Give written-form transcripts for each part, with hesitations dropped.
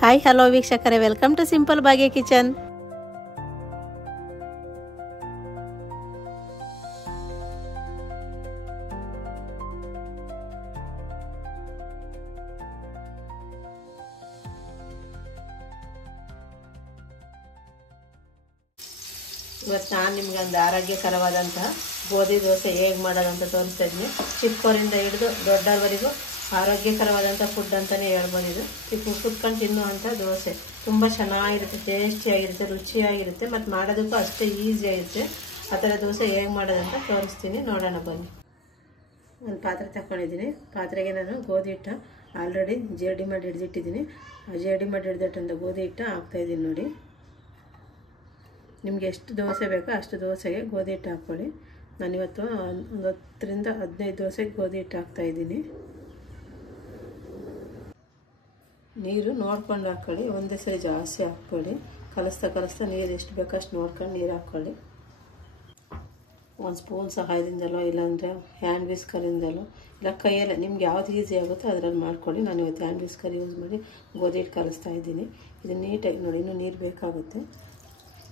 Hi hello ವೀಕ್ಷಕರೇ, welcome to simple Bhagya kitchen. ಇವತ್ತು ನಾನು ನಿಮ್ಗೆ ಒಂದು ಆರೋಗ್ಯಕರವಾದಂತಹ ಗೋಧಿ ದೋಸೆ ಹೇಗೆ ಮಾಡೋದಂತ ತೋರಿಸ್ತಾ ಇದ್ದೀನಿ. ಚಿಕ್ಕವರಿಂದ ಹಿಡಿದು ದೊಡ್ಡವರಿಗೂ ಆರೋಗ್ಯಕರವಾದಂಥ ಫುಡ್ ಅಂತಲೇ ಹೇಳ್ಬೋದು. ಇದು ಕುತ್ಕೊಂಡು ತಿನ್ನುವಂಥ ದೋಸೆ ತುಂಬ ಚೆನ್ನಾಗಿರುತ್ತೆ, ಟೇಸ್ಟಿಯಾಗಿರುತ್ತೆ, ರುಚಿಯಾಗಿರುತ್ತೆ ಮತ್ತು ಮಾಡೋದಕ್ಕೂ ಅಷ್ಟೇ ಈಸಿಯಾಗಿರುತ್ತೆ. ಆ ಥರ ದೋಸೆ ಹೇಗೆ ಮಾಡೋದಂತ ತೋರಿಸ್ತೀನಿ, ನೋಡೋಣ ಬನ್ನಿ. ಒಂದು ಪಾತ್ರೆ ತಗೊಂಡಿದ್ದೀನಿ. ಪಾತ್ರೆಗೆ ನಾನು ಗೋಧಿ ಹಿಟ್ಟು ಆಲ್ರೆಡಿ ಜೇಡಿ ಮಾಡಿ ಹಿಡಿದಿಟ್ಟಿದ್ದೀನಿ. ಆ ಜೇಡಿ ಮಾಡಿ ಹಿಡಿದಿಟ್ಟಂಥ ಗೋಧಿ ಹಿಟ್ಟು ಹಾಕ್ತಾಯಿದ್ದೀನಿ ನೋಡಿ. ನಿಮಗೆ ಎಷ್ಟು ದೋಸೆ ಬೇಕೋ ಅಷ್ಟು ದೋಸೆಗೆ ಗೋಧಿ ಹಿಟ್ಟು ಹಾಕ್ಕೊಳ್ಳಿ. ನಾನಿವತ್ತು ಒಂದು 10 ರಿಂದ 15 ದೋಸೆಗೆ ಗೋಧಿ ಹಿಟ್ಟು ಹಾಕ್ತಾಯಿದ್ದೀನಿ. ನೀರು ನೋಡ್ಕೊಂಡು ಹಾಕ್ಕೊಳ್ಳಿ, ಒಂದೇ ಸರಿ ಜಾಸ್ತಿ ಹಾಕ್ಕೊಳ್ಳಿ. ಕಲಿಸ್ತಾ ನೀರು ಎಷ್ಟು ಬೇಕೋ ಅಷ್ಟು ನೋಡ್ಕೊಂಡು ನೀರು ಹಾಕ್ಕೊಳ್ಳಿ. ಒಂದು ಸ್ಪೂನ್ ಸಹಾಯದಿಂದಲೋ ಇಲ್ಲಾಂದರೆ ಹ್ಯಾಂಡ್ ವಿಸ್ಕರಿಂದಲೋ ಇಲ್ಲ ಕೈಯಲ್ಲೇ ನಿಮ್ಗೆ ಯಾವ್ದು ಈಸಿ ಆಗುತ್ತೋ ಅದರಲ್ಲಿ ಮಾಡ್ಕೊಳ್ಳಿ. ನಾನು ಇವತ್ತು ಹ್ಯಾಂಡ್ ವಿಸ್ಕರ್ ಯೂಸ್ ಮಾಡಿ ಗೋಧಿ ಹಿಟ್ಟು ಕಲಿಸ್ತಾ ಇದ್ದೀನಿ. ಇದು ನೀಟಾಗಿ ನೋಡಿ, ಇನ್ನೂ ನೀರು ಬೇಕಾಗುತ್ತೆ.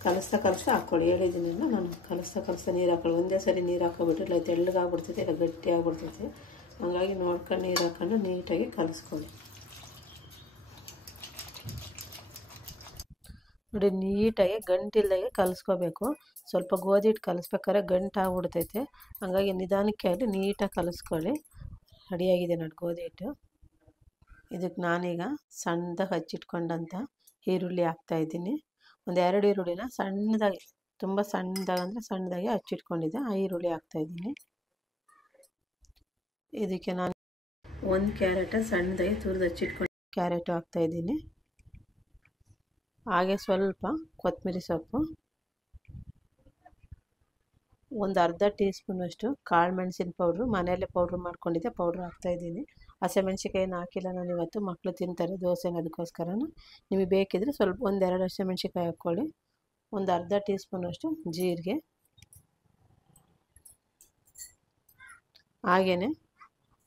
ಕಲಿಸ್ತಾ ಹಾಕ್ಕೊಳ್ಳಿ. ಹೇಳಿದ್ದೀನಲ್ಲ ನಾನು, ಕಲಿಸ್ತಾ ನೀರು ಹಾಕ್ಕೊಳ್ಳಿ. ಒಂದೇ ಸರಿ ನೀರು ಹಾಕೋಬಿಟ್ರೆ ಇಲ್ಲ ತೆಳ್ಳಗಾಗ್ಬಿಡ್ತೈತೆ ಇಲ್ಲ ಗಟ್ಟಿ ಆಗ್ಬಿಡ್ತೈತೆ. ಹಾಗಾಗಿ ನೋಡ್ಕೊಂಡು ನೀರು ಹಾಕ್ಕೊಂಡು ನೀಟಾಗಿ ಕಲಿಸ್ಕೊಳ್ಳಿ. ನೋಡಿ, ನೀಟಾಗಿ ಗಂಟಿಲ್ದಾಗೆ ಕಲಿಸ್ಕೋಬೇಕು. ಸ್ವಲ್ಪ ಗೋಧಿ ಹಿಟ್ಟು ಕಲಿಸ್ಬೇಕಾದ್ರೆ ಗಂಟು ಆಗ್ಬಿಡ್ತೈತೆ. ಹಾಗಾಗಿ ನಿಧಾನಕ್ಕೆ ಆಗಲಿ ನೀಟಾಗಿ ಕಲಿಸ್ಕೊಳ್ಳಿ. ರೆಡಿಯಾಗಿದೆ ನೋಡಿ ಗೋಧಿ ಹಿಟ್ಟು. ಇದಕ್ಕೆ ನಾನೀಗ ಸಣ್ಣದಾಗಿ ಹಚ್ಚಿಟ್ಕೊಂಡಂಥ ಈರುಳ್ಳಿ ಹಾಕ್ತಾಯಿದ್ದೀನಿ. ಒಂದು 2 ಈರುಳ್ಳಿನ ಸಣ್ಣದಾಗಿ, ತುಂಬ ಸಣ್ಣದಾಗಿ ಹಚ್ಚಿಟ್ಕೊಂಡಿದ್ದೆ. ಆ ಈರುಳ್ಳಿ ಹಾಕ್ತಾಯಿದ್ದೀನಿ. ಇದಕ್ಕೆ ನಾನು 1 ಕ್ಯಾರೆಟ್ ಸಣ್ಣದಾಗಿ ತುರಿದು ಹಚ್ಚಿಟ್ಕೊಂಡು ಕ್ಯಾರೆಟು ಹಾಕ್ತಾಯಿದ್ದೀನಿ. ಹಾಗೆ ಸ್ವಲ್ಪ ಕೊತ್ತಂಬರಿ ಸೊಪ್ಪು, ಒಂದು ಅರ್ಧ ಟೀ ಸ್ಪೂನಷ್ಟು ಕಾಳು ಮೆಣಸಿನ ಪೌಡ್ರು, ಮನೆಯಲ್ಲೇ ಪೌಡ್ರ್ ಮಾಡ್ಕೊಂಡಿದ್ದೆ, ಪೌಡ್ರ್ ಹಾಕ್ತಾಯಿದ್ದೀನಿ. ಹಸಿಮೆಣ್ಸಿಕಾಯನ್ನು ಹಾಕಿಲ್ಲ ನಾನು ಇವತ್ತು, ಮಕ್ಕಳು ತಿಂತಾರೆ ದೋಸೆನ, ಅದಕ್ಕೋಸ್ಕರ ನಿಮಗೆ ಬೇಕಿದ್ರೆ ಸ್ವಲ್ಪ 1-2 ಹಸಿಮೆಣ್ಸಿಕಾಯಿ ಹಾಕ್ಕೊಳ್ಳಿ. ಒಂದು ಅರ್ಧ ಟೀ ಸ್ಪೂನಷ್ಟು ಜೀರಿಗೆ, ಹಾಗೆಯೇ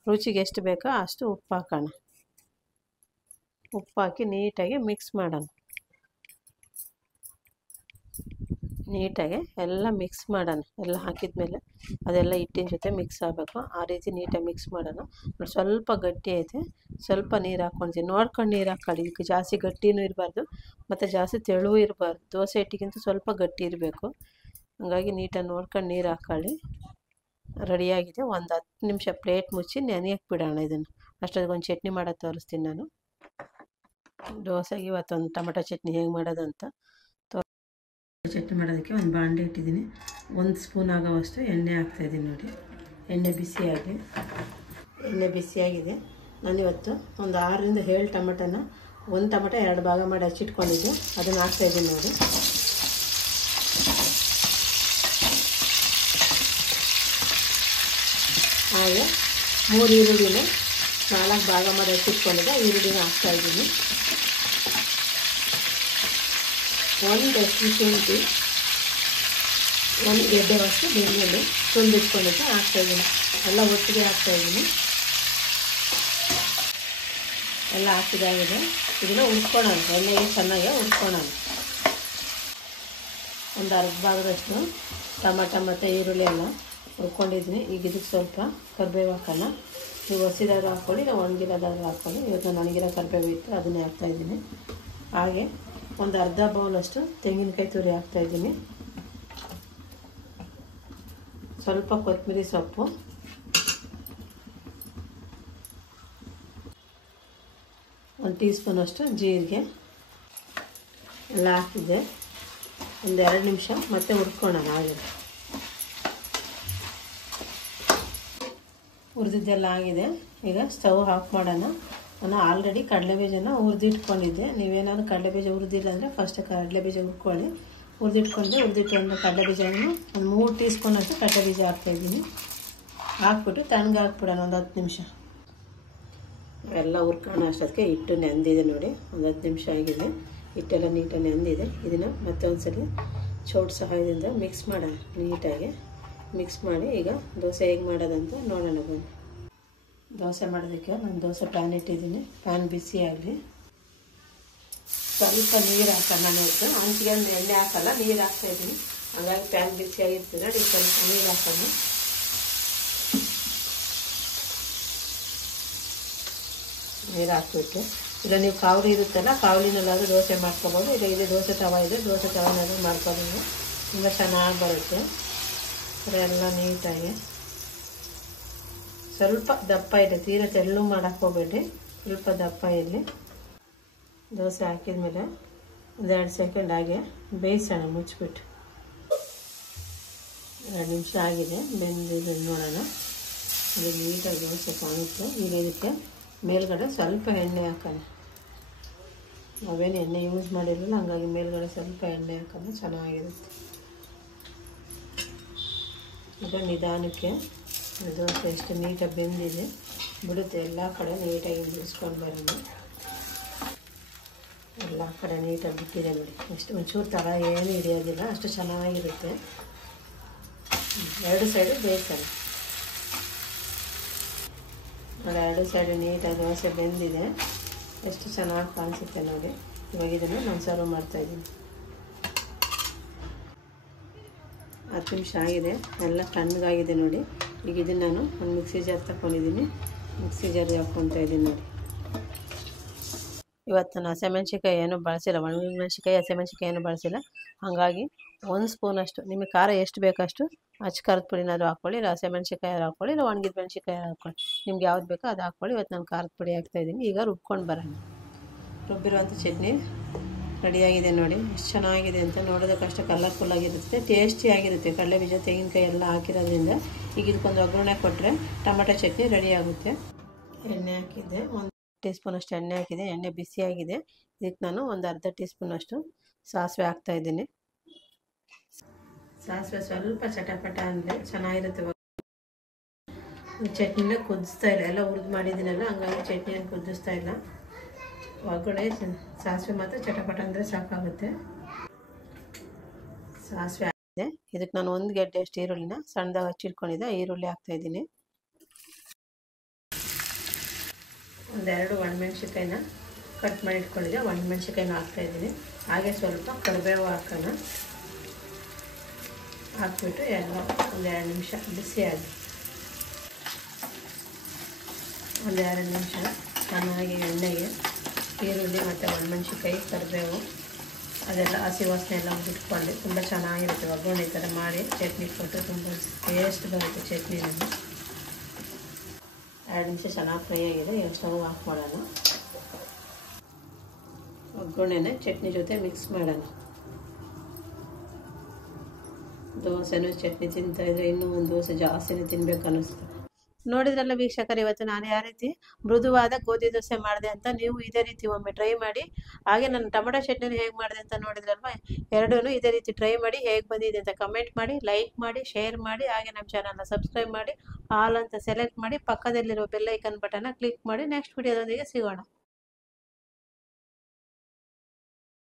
ರುಚಿಗೆ ಎಷ್ಟು ಬೇಕೋ ಅಷ್ಟು ಉಪ್ಪು ಹಾಕೋಣ. ಉಪ್ಪು ಹಾಕಿ ನೀಟಾಗಿ ಮಿಕ್ಸ್ ಮಾಡೋಣ. ನೀಟಾಗಿ ಎಲ್ಲ ಮಿಕ್ಸ್ ಮಾಡೋಣ. ಎಲ್ಲ ಹಾಕಿದ್ಮೇಲೆ ಅದೆಲ್ಲ ಹಿಟ್ಟಿನ ಜೊತೆ ಮಿಕ್ಸ್ ಆಗಬೇಕು. ಆ ರೀತಿ ನೀಟಾಗಿ ಮಿಕ್ಸ್ ಮಾಡೋಣ. ಸ್ವಲ್ಪ ಗಟ್ಟಿ ಐತೆ, ಸ್ವಲ್ಪ ನೀರು ಹಾಕ್ಕೊಳ್ತೀನಿ. ನೋಡ್ಕೊಂಡು ನೀರು ಹಾಕ್ಕೊಳ್ಳಿ. ಇದಕ್ಕೆ ಜಾಸ್ತಿ ಗಟ್ಟಿನೂ ಇರಬಾರ್ದು ಮತ್ತು ಜಾಸ್ತಿ ತೆಳುವೂ ಇರಬಾರ್ದು. ದೋಸೆ ಹಿಟ್ಟಿಗಿಂತ ಸ್ವಲ್ಪ ಗಟ್ಟಿ ಇರಬೇಕು. ಹಾಗಾಗಿ ನೀಟಾಗಿ ನೋಡ್ಕೊಂಡು ನೀರು ಹಾಕ್ಕೊಳ್ಳಿ. ರೆಡಿಯಾಗಿದೆ. ಒಂದು 10 ನಿಮಿಷ ಪ್ಲೇಟ್ ಮುಚ್ಚಿ ನೆನೆಯಕ್ಕೆ ಬಿಡೋಣ. ಇದನ್ನು ಅಷ್ಟೊತ್ತಿಗೆ ಒಂದು ಚಟ್ನಿ ಮಾಡೋದು ತೋರಿಸ್ತೀನಿ ನಾನು. ದೋಸೆಗೆ ಇವತ್ತೊಂದು ಟೊಮೆಟೊ ಚಟ್ನಿ ಹೇಗೆ ಮಾಡೋದಂತ ಚಟ್ನಿ ಮಾಡೋದಕ್ಕೆ ಒಂದು ಬಾಂಡೆ ಇಟ್ಟಿದ್ದೀನಿ. 1 ಸ್ಪೂನ್ ಆಗೋವಷ್ಟು ಎಣ್ಣೆ ಹಾಕ್ತಾಯಿದ್ದೀನಿ ನೋಡಿ. ಎಣ್ಣೆ ಬಿಸಿಯಾಗಿದೆ. ನಾನಿವತ್ತು ಒಂದು 6 ರಿಂದ 7 ಟೊಮೆಟೊನ, 1 ಟೊಮೆಟೊ 2 ಭಾಗ ಮಾಡಿ ಹಚ್ಚಿಟ್ಕೊಂಡಿದ್ದು, ಅದನ್ನು ಹಾಕ್ತಾಯಿದ್ದೀನಿ ನೋಡಿ. ಹಾಗೆ 3 ಈರುಳ್ಳಿನ 4 ಭಾಗ ಮಾಡಿ ಹಚ್ಚಿಟ್ಕೊಂಡಿದ್ದೆ, ಈರುಳ್ಳಿನ ಹಾಕ್ತಾಯಿದ್ದೀನಿ. 1 ದಷ್ಟು ಶುಂಠಿ, 1 ಗೆಡ್ಡೆವಷ್ಟು ಬೆಳ್ಳುಳ್ಳಿ ತುಂಬಿಟ್ಕೊಂಡಿದ್ದೆ ಹಾಕ್ತಾಯಿದ್ದೀನಿ. ಎಲ್ಲ ಒಟ್ಟಿಗೆ ಹಾಕ್ತಾಯಿದ್ದೀನಿ. ಎಲ್ಲ ಹಾಕಿದಾಗಿದೆ. ಇದನ್ನು ಹುರ್ಕೊಳ್ಳೋಣ, ಎಣ್ಣೆಗೆ ಚೆನ್ನಾಗಿ ಹುರ್ಕೊಳ್ಳೋಣ. ಒಂದು ಅರ್ಧ ಭಾಗದಷ್ಟು ಟೊಮೆಟೊ ಮತ್ತು ಈರುಳ್ಳಿ ಎಲ್ಲ ಹುರ್ಕೊಂಡಿದ್ದೀನಿ. ಈಗ ಇದಕ್ಕೆ ಸ್ವಲ್ಪ ಕರಿಬೇವು ಹಾಕೋಣ. ನೀವು ಹಸಿದಾದ್ರೂ ಹಾಕ್ಕೊಳ್ಳಿ, ನಾವು ಒಣಗಿರೋದಾದ್ರೂ ಹಾಕ್ಕೊಳ್ಳಿ. ಇವತ್ತು ನಾನು ಒಣಗಿರೋ ಕರಿಬೇವು ಇಟ್ಟು ಅದನ್ನೇ ಹಾಕ್ತಾಯಿದ್ದೀನಿ. ಹಾಗೆ ಒಂದು ಅರ್ಧ ಬೌಲಷ್ಟು ತೆಂಗಿನಕಾಯಿ ತುರಿ ಹಾಕ್ತಾಯಿದ್ದೀನಿ. ಸ್ವಲ್ಪ ಕೊತ್ತಂಬರಿ ಸೊಪ್ಪು, ಒಂದು ಟೀ ಸ್ಪೂನಷ್ಟು ಜೀರಿಗೆ ಎಲ್ಲ ಹಾಕಿದ್ದೆ. ಒಂದು 2 ನಿಮಿಷ ಮತ್ತೆ ಹುರ್ಕೊಳ್ಳೋಣ. ಹಾಗೆ ಹುರಿದಿದ್ದೆಲ್ಲ ಆಗಿದೆ. ಈಗ ಸ್ಟವ್ ಆಫ್ ಮಾಡೋಣ. ನಾನು ಆಲ್ರೆಡಿ ಕಡಲೆಬೀಜನ ಹುರಿದಿಟ್ಕೊಂಡಿದ್ದೆ. ನೀವೇನಾದ್ರು ಕಡಲೆಬೀಜ ಹುರಿದಿಲ್ಲ ಅಂದರೆ ಫಸ್ಟ್ ಕಡಲೆಬೀಜ ಹುರ್ಕೊಳ್ಳಿ. ಹುರಿದಿಟ್ಕೊಂಡು ಕಡಲೆಬೀಜವನ್ನು ಒಂದು 3 ಟೀ ಸ್ಪೂನಷ್ಟು ಕಡಲೆಬೀಜ ಹಾಕ್ತಾಯಿದ್ದೀನಿ. ಹಾಕ್ಬಿಟ್ಟು ತಣ್ಣಗೆ ಹಾಕ್ಬಿಡೋಣ ಒಂದು 10 ನಿಮಿಷ. ಎಲ್ಲ ಹುರ್ಕೊಳ್ಳೋಣ. ಅಷ್ಟೊತ್ತಿಗೆ ಹಿಟ್ಟು ನೆಂದಿದೆ ನೋಡಿ. ಒಂದು 10 ನಿಮಿಷ ಆಗಿದೆ. ಹಿಟ್ಟೆಲ್ಲ ನೀಟಾಗಿ ನೆಂದಿದೆ. ಇದನ್ನು ಮತ್ತೆ ಒಂದ್ಸರಿ ಚೌಟ್ ಸಹಾಯದಿಂದ ಮಿಕ್ಸ್ ಮಾಡೋಣ. ನೀಟಾಗಿ ಮಿಕ್ಸ್ ಮಾಡಿ ಈಗ ದೋಸೆ ಹೇಗೆ ಮಾಡೋದಂತ ನೋಡೋಣ ಬನ್ನಿ. ದೋಸೆ ಮಾಡೋದಕ್ಕೆ ನಾನು ದೋಸೆ ಪ್ಯಾನ್ ಇಟ್ಟಿದ್ದೀನಿ. ಪ್ಯಾನ್ ಬಿಸಿ ಆಗಲಿ. ಸ್ವಲ್ಪ ನೀರು ಹಾಕೋಣ. ನಾನು ಇವತ್ತು ಅಂಚಿಗೆ ಎಣ್ಣೆ ಹಾಕಲ್ಲ, ನೀರು ಹಾಕ್ತಾಯಿದ್ದೀನಿ. ಹಾಗಾಗಿ ಪ್ಯಾನ್ ಬಿಸಿಯಾಗಿರ್ತೀನಿ ನೋಡಿ, ಸ್ವಲ್ಪ ನೀರು ಹಾಕೋಣ. ನೀರು ಹಾಕ್ಬಿಟ್ಟು ಇಲ್ಲ ನೀವು ಕಾವಲಿ ಇರುತ್ತಲ್ಲ, ಕಾವಲಿನಲ್ಲಾದರೂ ದೋಸೆ ಮಾಡ್ಕೊಬೋದು. ಇಲ್ಲ ಇದೆ ದೋಸೆ ತವ ಇದೆ, ದೋಸೆ ತವನಾದರೂ ಮಾಡ್ಕೊಂಡು ತುಂಬ ಚೆನ್ನಾಗಿ ಬರುತ್ತೆ. ಎಲ್ಲ ನೀಟಾಗಿ ಸ್ವಲ್ಪ ದಪ್ಪ ಇದೆ, ತೀರ ತೆಳ್ಳು ಮಾಡೋಕ್ಕೆ ಹೋಗಬೇಡಿ, ಸ್ವಲ್ಪ ದಪ್ಪ ಇಲ್ಲಿ. ದೋಸೆ ಹಾಕಿದ್ಮೇಲೆ 1-2 ಸೆಕೆಂಡ್ ಹಾಗೆ ಬೇಯಿಸೋಣ ಮುಚ್ಚಿಬಿಟ್ಟು. 2 ನಿಮಿಷ ಆಗಿದೆ, ಬೆಂದಿದ್ದು ನೋಡೋಣ. ಅದು ನೀಟಾಗಿ ದೋಸೆ ಕಾಣುತ್ತೆ. ಈಗ ಇದಕ್ಕೆ ಮೇಲ್ಗಡೆ ಸ್ವಲ್ಪ ಎಣ್ಣೆ ಹಾಕೋಣ. ನಾವೇನು ಎಣ್ಣೆ ಯೂಸ್ ಮಾಡಿರಲಿಲ್ಲ, ಹಂಗಾಗಿ ಮೇಲ್ಗಡೆ ಸ್ವಲ್ಪ ಎಣ್ಣೆ ಹಾಕೋಣ, ಚೆನ್ನಾಗಿರುತ್ತೆ. ಈಗ ನಿಧಾನಕ್ಕೆ ದೋಸೆ ಎಷ್ಟು ನೀಟಾಗಿ ಬೆಂದಿದೆ ಬಿಡುತ್ತೆ. ಎಲ್ಲ ಕಡೆ ನೀಟಾಗಿ ಬಿಡಿಸ್ಕೊಂಡು ಬರೋಣ. ಎಲ್ಲ ಕಡೆ ನೀಟಾಗಿ ಬಿಟ್ಟಿದೆ ನೋಡಿ, ಎಷ್ಟು ಒಂಚೂರು ತಳ ಏನು ಹಿಡಿಯೋದಿಲ್ಲ, ಅಷ್ಟು ಚೆನ್ನಾಗಿರುತ್ತೆ. 2 ಸೈಡು ಬೇಯಿಸೋಣ ನೋಡಿ. 2 ಸೈಡು ನೀಟಾಗಿ ದೋಸೆ ಬೆಂದಿದೆ, ಎಷ್ಟು ಚೆನ್ನಾಗಿ ಕಾಣಿಸುತ್ತೆ ನೋಡಿ. ಇವಾಗ ಇದನ್ನು ನಾನು ಸರ್ವ್ ಮಾಡ್ತಾಯಿದ್ದೀನಿ. 10 ನಿಮಿಷ ಆಗಿದೆ, ಎಲ್ಲ ತಣ್ಣಗಾಗಿದೆ ನೋಡಿ. ಈಗ ಇದನ್ನು ನಾನು ಒಂದು ಮಿಕ್ಸಿ ಜಾರ್ ತಗೊಂಡಿದ್ದೀನಿ, ಮಿಕ್ಸಿ ಜಾರ್ಗೆ ಹಾಕ್ಕೊತಾ ಇದ್ದೀನಿ ನೋಡಿ. ಇವತ್ತು ನಾನು ಹಸಿಮೆಣ್ಸಿಕಾಯಿ ಏನೂ ಬಳಸಿಲ್ಲ, ಒಣಮೆಣ್ಸಿಕಾಯಿ ಹಸಿಮೆಣ್ಸಿಕಾಯಿ ಏನೂ ಬಳಸಿಲ್ಲ. ಹಾಗಾಗಿ 1 ಸ್ಪೂನಷ್ಟು ನಿಮಗೆ ಖಾರ ಎಷ್ಟು ಬೇಕಷ್ಟು ಅಚ್ಚ ಖಾರದ ಪುಡಿನಾದ್ರು ಹಾಕ್ಕೊಳ್ಳಿ, ಇಲ್ಲ ಹಸಿಮೆಣ್ಸಿಕಾಯಿ ಹಾಕ್ಕೊಳ್ಳಿ, ಇಲ್ಲ ಒಣಗಿದ ಮೆಣ್ಸಿಕಾಯಿ ಹಾಕ್ಕೊಳ್ಳಿ. ನಿಮ್ಗೆ ಯಾವ್ದು ಬೇಕೋ ಅದು ಹಾಕ್ಕೊಳ್ಳಿ. ಇವತ್ತು ನಾನು ಖಾರದ ಪುಡಿ ಹಾಕ್ತಾಯಿದ್ದೀನಿ. ಈಗ ರುಬ್ಕೊಂಡು ಬರೋಣ. ರುಬ್ಬಿರುವಂಥ ಚಟ್ನಿ ರೆಡಿಯಾಗಿದೆ ನೋಡಿ, ಎಷ್ಟು ಚೆನ್ನಾಗಿದೆ ಅಂತ. ನೋಡೋದಕ್ಕಷ್ಟು ಕಲರ್ಫುಲ್ಲಾಗಿರುತ್ತೆ, ಟೇಸ್ಟಿಯಾಗಿರುತ್ತೆ. ಕಡಲೆಬೀಜ ತೆಂಗಿನಕಾಯಿ ಎಲ್ಲ ಹಾಕಿರೋದ್ರಿಂದ. ಈಗ ಇದಕ್ಕೊಂದು ಒಗ್ಗರಣೆ ಕೊಟ್ಟರೆ ಟೊಮೆಟೊ ಚಟ್ನಿ ರೆಡಿ ಆಗುತ್ತೆ. ಎಣ್ಣೆ ಹಾಕಿದ್ದೆ, 1 ಟೀ ಸ್ಪೂನಷ್ಟು ಎಣ್ಣೆ ಹಾಕಿದೆ. ಎಣ್ಣೆ ಬಿಸಿಯಾಗಿದೆ. ಇದಕ್ಕೆ ನಾನು ಒಂದು ಅರ್ಧ ಟೀ ಸ್ಪೂನಷ್ಟು ಸಾಸಿವೆ ಹಾಕ್ತಾಯಿದ್ದೀನಿ. ಸಾಸಿವೆ ಸ್ವಲ್ಪ ಚಟಪಟ ಅಂದರೆ ಚೆನ್ನಾಗಿರುತ್ತೆ. ಚಟ್ನಿನ ಕುದಿಸ್ತಾ ಇಲ್ಲ, ಎಲ್ಲ ಹುರಿದು ಮಾಡಿದ್ದೀನಲ್ಲ, ಹಂಗಾಗಿ ಚಟ್ನಿನ ಕುದಿಸ್ತಾ ಇಲ್ಲ. ಒಗ್ಗರಣೆ ಸಾಸಿವೆ ಮಾತ್ರ ಚಟಪಟ ಅಂದರೆ ಸಾಕಾಗುತ್ತೆ. ಸಾಸಿವೆ ಹಾಕಿದೆ. ಇದಕ್ಕೆ ನಾನು 1 ಗೆಡ್ಡೆಯಷ್ಟು ಈರುಳ್ಳಿನ ಸಣ್ಣದಾಗಿ ಹಚ್ಚಿಟ್ಕೊಂಡಿದ್ದೆ, ಈರುಳ್ಳಿ ಹಾಕ್ತಾಯಿದ್ದೀನಿ. 1-2 ಒಣಮೆಣ್ಸಿಕಾಯಿನ ಕಟ್ ಮಾಡಿ ಇಟ್ಕೊಂಡಿದ್ದೆ, ಒಣಮೆಣ್ಸಿಕಾಯಿನ ಹಾಕ್ತಾಯಿದ್ದೀನಿ. ಹಾಗೆ ಸ್ವಲ್ಪ ಕರಿಬೇವು ಹಾಕೋಣ. ಹಾಕ್ಬಿಟ್ಟು ಎಲ್ಲ 1-2 ನಿಮಿಷ ಬಿಸಿಯಾಗಿ 1-2 ನಿಮಿಷ ಚೆನ್ನಾಗಿ ಎಣ್ಣೆಗೆ ಈರುಳ್ಳಿ ಮತ್ತು ಒಣಮೆಣ್ಸಿಕಾಯಿ ಕರಿಬೇವು ಅದೆಲ್ಲ ಹಸಿ ವಾಸನೆ ಎಲ್ಲ ಬಿಟ್ಕೊಂಡು ತುಂಬ ಚೆನ್ನಾಗಿರುತ್ತೆ. ಒಗ್ಗರಣೆ ಈ ಥರ ಮಾಡಿ ಚಟ್ನಿ ಕೊಟ್ಟು ತುಂಬ ಟೇಸ್ಟ್ ಬರುತ್ತೆ ಚಟ್ನಿನಲ್ಲಿ. 2 ನಿಮಿಷ ಚೆನ್ನಾಗಿ ಫ್ರೈ ಆಗಿದೆ. ಈಗ ಸ್ಟವ್ ಆಫ್ ಮಾಡೋಣ. ಒಗ್ಗರಣೆನ ಚಟ್ನಿ ಜೊತೆ ಮಿಕ್ಸ್ ಮಾಡೋಣ. ದೋಸೆನೂ ಚಟ್ನಿ ತಿಂತಾಯಿದ್ರೆ ಇನ್ನೂ ಒಂದು ದೋಸೆ ಜಾಸ್ತಿನೇ ತಿನ್ಬೇಕು ಅನ್ನಿಸ್ತು. ನೋಡಿದ್ರಲ್ಲ ವೀಕ್ಷಕರು, ಇವತ್ತು ನಾನು ಯಾವ ರೀತಿ ಮೃದುವಾದ ಗೋಧಿ ದೋಸೆ ಮಾಡಿದೆ ಅಂತ. ನೀವು ಇದೇ ರೀತಿ ಒಮ್ಮೆ ಟ್ರೈ ಮಾಡಿ. ಹಾಗೆ ನಾನು ಟೊಮೆಟೊ ಚಟ್ನಿನ ಹೇಗೆ ಮಾಡಿದೆ ಅಂತ ನೋಡಿದ್ರಲ್ವ, ಎರಡೂ ಇದೇ ರೀತಿ ಟ್ರೈ ಮಾಡಿ ಹೇಗೆ ಬಂದಿದೆ ಅಂತ ಕಮೆಂಟ್ ಮಾಡಿ, ಲೈಕ್ ಮಾಡಿ, ಶೇರ್ ಮಾಡಿ. ಹಾಗೆ ನಮ್ಮ ಚಾನಲ್ನ ಸಬ್ಸ್ಕ್ರೈಬ್ ಮಾಡಿ, ಆಲ್ ಅಂತ ಸೆಲೆಕ್ಟ್ ಮಾಡಿ, ಪಕ್ಕದಲ್ಲಿರೋ ಬೆಲ್ ಐಕನ್ ಬಟನ್ನ ಕ್ಲಿಕ್ ಮಾಡಿ. ನೆಕ್ಸ್ಟ್ ವಿಡಿಯೋದೊಂದಿಗೆ ಸಿಗೋಣ.